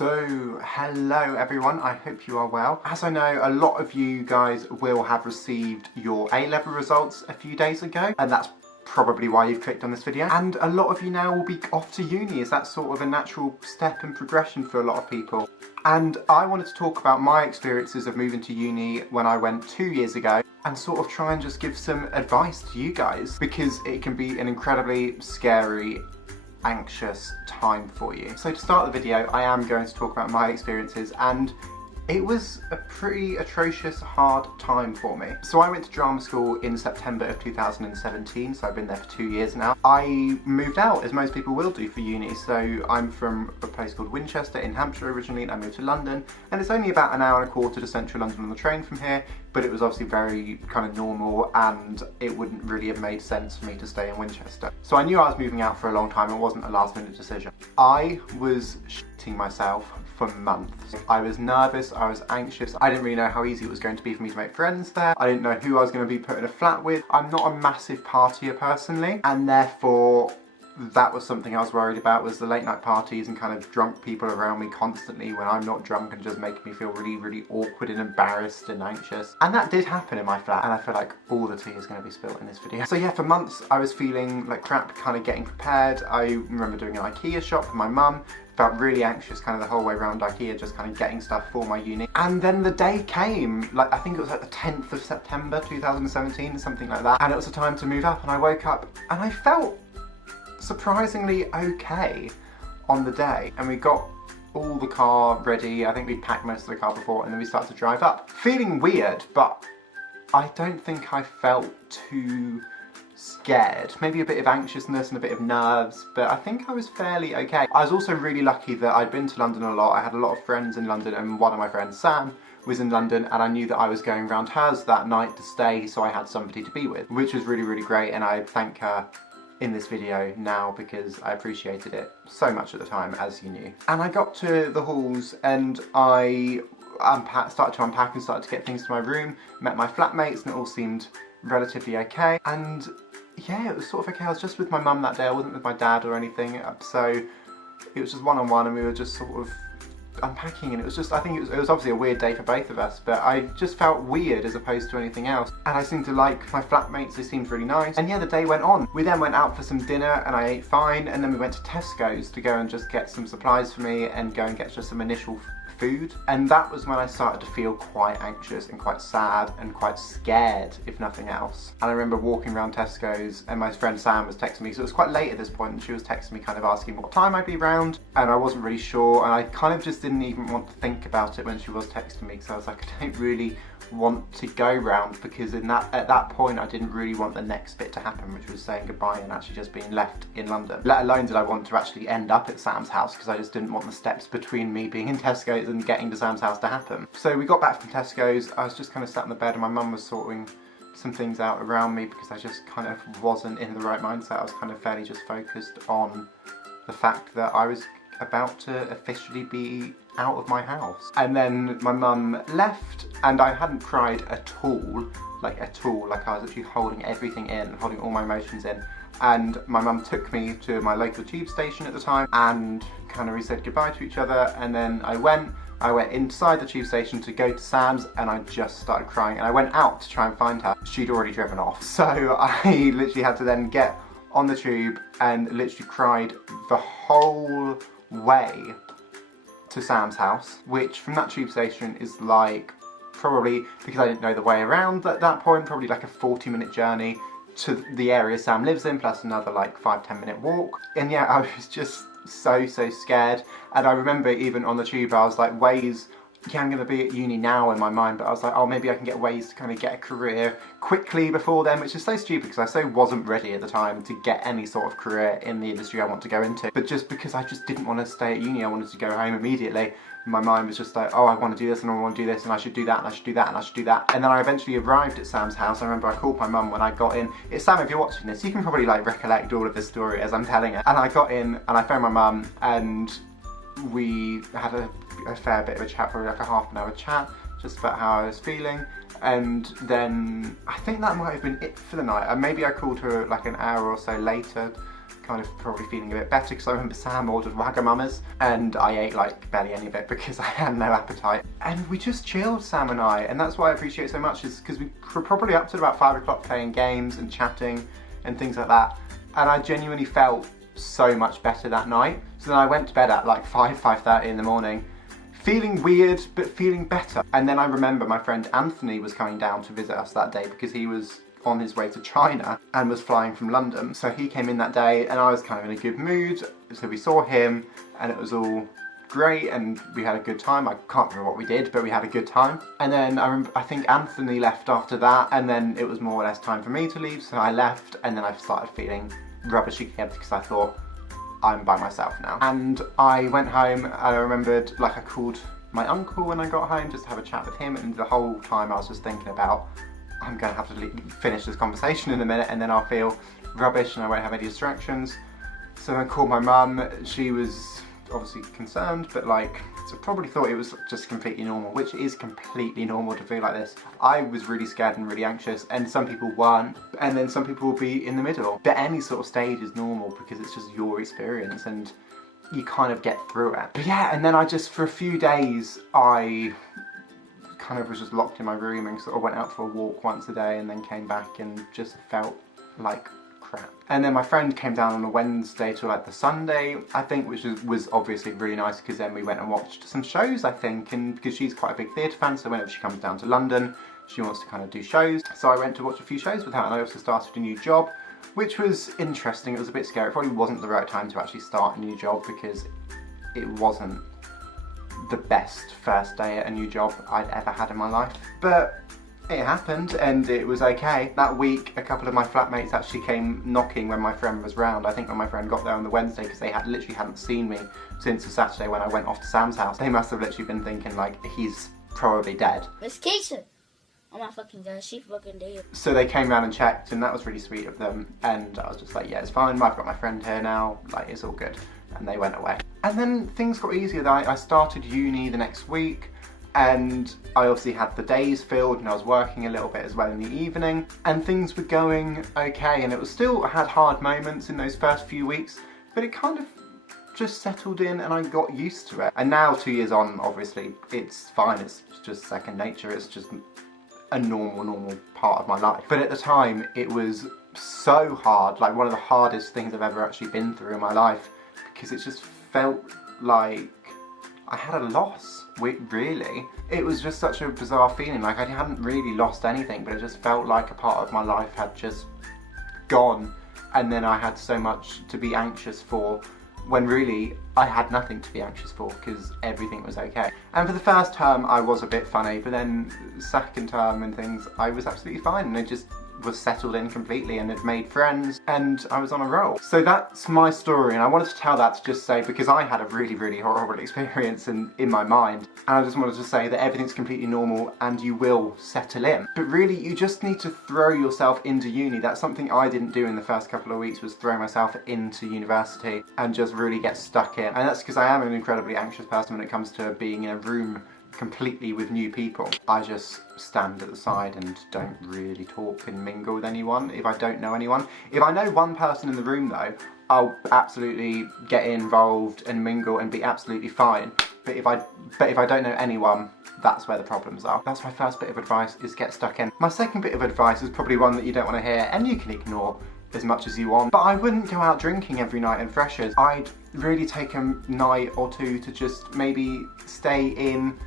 So, hello everyone, I hope you are well. As I know, a lot of you guys will have received your A-level results a few days ago, and that's probably why you've clicked on this video. And a lot of you now will be off to uni, as that's sort of a natural step and progression for a lot of people. And I wanted to talk about my experiences of moving to uni when I went 2 years ago, and sort of try and just give some advice to you guys, because it can be an incredibly scary, anxious time for you. So to start the video, I am going to talk about my experiences, and it was a pretty atrocious, hard time for me. So I went to drama school in September of 2017, so I've been there for 2 years now. I moved out, as most people will do for uni, so I'm from a place called Winchester in Hampshire originally, and I moved to London, and it's only about an hour and a quarter to central London on the train from here, but it was obviously very kind of normal, and it wouldn't really have made sense for me to stay in Winchester. So I knew I was moving out for a long time. It wasn't a last minute decision. I was shitting myself for months. I was nervous, I was anxious, I didn't really know how easy it was going to be for me to make friends there. I didn't know who I was going to be put in a flat with. I'm not a massive partier personally, and therefore that was something I was worried about, was the late night parties and kind of drunk people around me constantly when I'm not drunk, and just making me feel really, really awkward and embarrassed and anxious. And that did happen in my flat, and I feel like all the tea is going to be spilt in this video. So yeah, for months I was feeling like crap, kind of getting prepared. I remember doing an IKEA shop with my mum. Felt really anxious kind of the whole way around IKEA, just kind of getting stuff for my uni. And then the day came, like I think it was like the 10th of September 2017, something like that. And it was the time to move up, and I woke up and I felt surprisingly okay on the day. And we got all the car ready. I think we packed most of the car before, and then we started to drive up. Feeling weird, but I don't think I felt too scared. Maybe a bit of anxiousness and a bit of nerves, but I think I was fairly okay. I was also really lucky that I'd been to London a lot. I had a lot of friends in London, and one of my friends, Sam, was in London, and I knew that I was going round hers that night to stay, so I had somebody to be with, which was really, really great, and I thank her in this video now because I appreciated it so much at the time, as you knew. And I got to the halls, and I started to unpack and started to get things to my room, met my flatmates, and it all seemed relatively okay. And yeah, it was sort of okay. I was just with my mum that day. I wasn't with my dad or anything, so it was just one-on-one, and we were just sort of unpacking, and it was just, I think it was obviously a weird day for both of us, but I just felt weird as opposed to anything else. And I seemed to like my flatmates, they seemed really nice. And yeah, the day went on. We then went out for some dinner, and I ate fine, and then we went to Tesco's to go and just get some supplies for me and go and get just some initial food. And that was when I started to feel quite anxious and quite sad and quite scared, if nothing else. And I remember walking around Tesco's, and my friend Sam was texting me, so it was quite late at this point, and she was texting me kind of asking what time I'd be around, and I wasn't really sure, and I kind of just didn't even want to think about it when she was texting me, because I was like, I don't really want to go round, because at that point I didn't really want the next bit to happen, which was saying goodbye and actually just being left in London. Let alone did I want to actually end up at Sam's house, because I just didn't want the steps between me being in Tesco's and getting to Sam's house to happen. So we got back from Tesco's. I was just kind of sat in the bed, and my mum was sorting some things out around me, because I just kind of wasn't in the right mindset. I was kind of fairly just focused on the fact that I was about to officially be out of my house. And then my mum left, and I hadn't cried at all, like I was actually holding everything in, holding all my emotions in. And my mum took me to my local tube station at the time, and kind of said goodbye to each other. And then I went inside the tube station to go to Sam's, and I just started crying, and I went out to try and find her. She'd already driven off. So I literally had to then get on the tube and literally cried the whole way to Sam's house, which from that tube station is like, probably, because I didn't know the way around at that point, probably like a 40-minute journey to the area Sam lives in, plus another like 5-10 minute walk. And yeah, I was just so scared. And I remember even on the tube I was like, Waze, yeah, I'm going to be at uni now in my mind, but I was like, oh, maybe I can get Waze to kind of get a career quickly before then, which is so stupid because I so wasn't ready at the time to get any sort of career in the industry I want to go into. But just because I just didn't want to stay at uni, I wanted to go home immediately. My mind was just like, oh, I want to do this, and I want to do this, and I should do that, and I should do that, and I should do that. And then I eventually arrived at Sam's house. I remember I called my mum when I got in. It's Sam, if you're watching this, you can probably like recollect all of this story as I'm telling it. And I got in, and I phoned my mum, and we had a fair bit of a chat, probably like a half an hour chat, just about how I was feeling. And then I think that might have been it for the night. Maybe I called her like an hour or so later, kind of probably feeling a bit better because I remember Sam ordered Wagamamas and I ate like barely any of it because I had no appetite. And we just chilled, Sam and I, and that's why I appreciate it so much, is because we were probably up to about 5 o'clock playing games and chatting and things like that. And I genuinely felt so much better that night. So then I went to bed at like 5:30 in the morning, feeling weird, but feeling better. And then I remember my friend Anthony was coming down to visit us that day because he was on his way to China and was flying from London. So he came in that day and I was kind of in a good mood. So we saw him and it was all great and we had a good time. I can't remember what we did, but we had a good time. And then I think Anthony left after that, and then it was more or less time for me to leave. So I left, and then I started feeling rubbish again because I thought, I'm by myself now. And I went home and I remembered, like, I called my uncle when I got home just to have a chat with him, and the whole time I was just thinking about, I'm going to have to finish this conversation in a minute and then I'll feel rubbish and I won't have any distractions. So I called my mum. She was obviously concerned, but like, so probably thought it was just completely normal, which is completely normal to feel like this. I was really scared and really anxious, and some people weren't, and then some people will be in the middle. But any sort of stage is normal because it's just your experience and you kind of get through it. But yeah, and then I just, for a few days, I kind of was just locked in my room and sort of went out for a walk once a day and then came back and just felt like crap. And then my friend came down on a Wednesday to like the Sunday, I think, which was obviously really nice because then we went and watched some shows, I think, and because she's quite a big theatre fan, so whenever she comes down to London, she wants to kind of do shows. So I went to watch a few shows with her, and I also started a new job, which was interesting. It was a bit scary. It probably wasn't the right time to actually start a new job because it wasn't the best first day at a new job I'd ever had in my life. But it happened and it was okay. That week, a couple of my flatmates actually came knocking when my friend was round. I think when my friend got there on the Wednesday, because they literally hadn't seen me since the Saturday when I went off to Sam's house. They must have literally been thinking like, he's probably dead. Miss Keisha! Oh my fucking god, she fucking dead. So they came round and checked, and that was really sweet of them. And I was just like, yeah, it's fine. I've got my friend here now. Like, it's all good. And they went away. And then things got easier. I started uni the next week, and I obviously had the days filled, and I was working a little bit as well in the evening, and things were going okay. And it was still, I had hard moments in those first few weeks, but it kind of just settled in and I got used to it. And now 2 years on, obviously, it's fine. It's just second nature. It's just a normal part of my life. But at the time, it was so hard, like one of the hardest things I've ever actually been through in my life, because it just felt like I had a loss, really. It was just such a bizarre feeling, like I hadn't really lost anything, but it just felt like a part of my life had just gone, and then I had so much to be anxious for, when really I had nothing to be anxious for because everything was okay. And for the first term I was a bit funny, but then second term and things I was absolutely fine, and I just was settled in completely and had made friends and I was on a roll. So that's my story, and I wanted to tell that to just say, because I had a really horrible experience in my mind, and I just wanted to say that everything's completely normal and you will settle in. But really you just need to throw yourself into uni. That's something I didn't do in the first couple of weeks, was throw myself into university and just really get stuck in. And that's because I am an incredibly anxious person when it comes to being in a room completely with new people. I just stand at the side and don't really talk and mingle with anyone if I don't know anyone. If I know one person in the room though, I'll absolutely get involved and mingle and be absolutely fine. But if I don't know anyone, that's where the problems are. That's my first bit of advice, is get stuck in. My second bit of advice is probably one that you don't want to hear and you can ignore as much as you want, but I wouldn't go out drinking every night in freshers. I'd really take a night or two to just maybe stay in,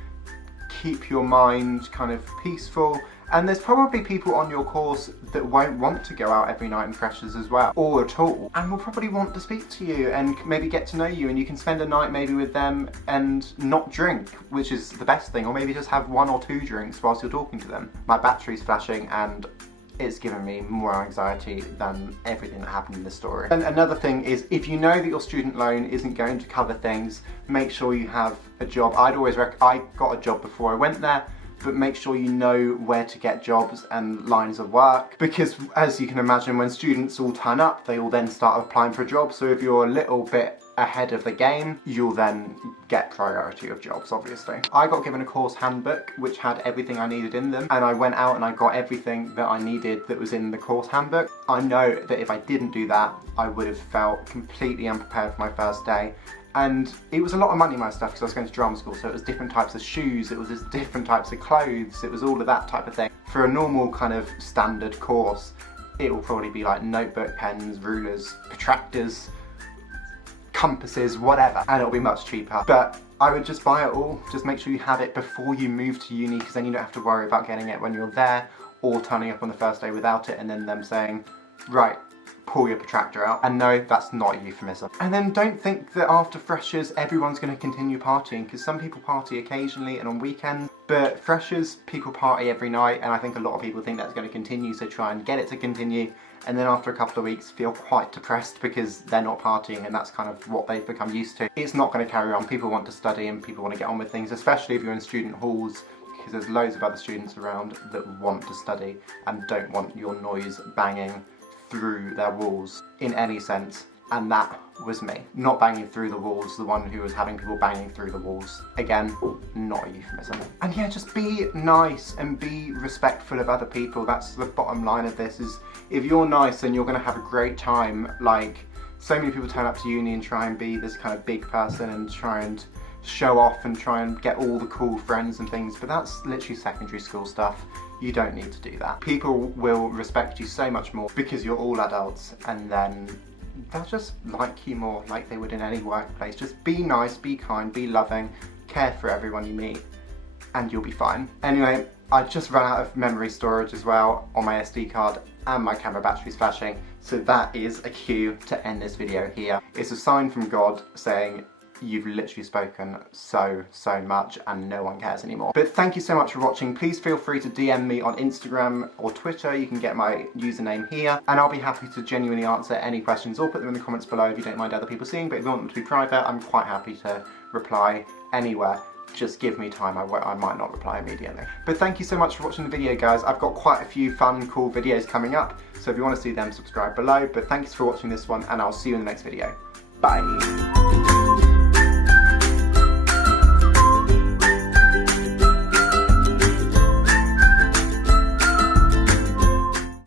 keep your mind kind of peaceful, and there's probably people on your course that won't want to go out every night in freshers as well, or at all, and will probably want to speak to you and maybe get to know you, and you can spend a night maybe with them and not drink, which is the best thing, or maybe just have 1 or 2 drinks whilst you're talking to them. My battery's flashing and it's given me more anxiety than everything that happened in this story. And another thing is, if you know that your student loan isn't going to cover things, make sure you have a job. I got a job before I went there, but make sure you know where to get jobs and lines of work, because as you can imagine, when students all turn up, they all then start applying for jobs. So if you're a little bit ahead of the game, you'll then get priority of jobs, obviously. I got given a course handbook which had everything I needed in them, and I went out and I got everything that I needed that was in the course handbook. I know that if I didn't do that, I would have felt completely unprepared for my first day. And it was a lot of money, my stuff, because I was going to drama school, so it was different types of shoes, it was just different types of clothes, it was all of that type of thing. For a normal kind of standard course, it will probably be like notebook, pens, rulers, protractors, compasses, whatever, and it'll be much cheaper. But I would just buy it all, just make sure you have it before you move to uni, because then you don't have to worry about getting it when you're there, or turning up on the first day without it, and then them saying, right, pull your protractor out. And no, that's not a euphemism. And then don't think that after freshers everyone's going to continue partying, because some people party occasionally and on weekends, but freshers, people party every night, and I think a lot of people think that's going to continue, so try and get it to continue, and then after a couple of weeks feel quite depressed because they're not partying and that's kind of what they've become used to. It's not going to carry on. People want to study and people want to get on with things, especially if you're in student halls, because there's loads of other students around that want to study and don't want your noise banging through their walls in any sense. And that was me. Not banging through the walls, the one who was having people banging through the walls. Again, not a euphemism. And yeah, just be nice and be respectful of other people. That's the bottom line of this, is if you're nice then you're going to have a great time. Like, so many people turn up to uni and try and be this kind of big person and try and show off and try and get all the cool friends and things, but that's literally secondary school stuff. You don't need to do that. People will respect you so much more because you're all adults, and then they'll just like you more, like they would in any workplace. Just be nice, be kind, be loving, care for everyone you meet, and you'll be fine. Anyway, I just ran out of memory storage as well on my SD card, and my camera battery's flashing, so that is a cue to end this video here. It's a sign from God saying, you've literally spoken so much and no one cares anymore. But thank you so much for watching. Please feel free to DM me on Instagram or Twitter. You can get my username here, and I'll be happy to genuinely answer any questions or put them in the comments below if you don't mind other people seeing. But if you want them to be private, I'm quite happy to reply anywhere. Just give me time, I might not reply immediately. But thank you so much for watching the video, guys. I've got quite a few fun, cool videos coming up, so if you want to see them, subscribe below. But thanks for watching this one, and I'll see you in the next video. Bye!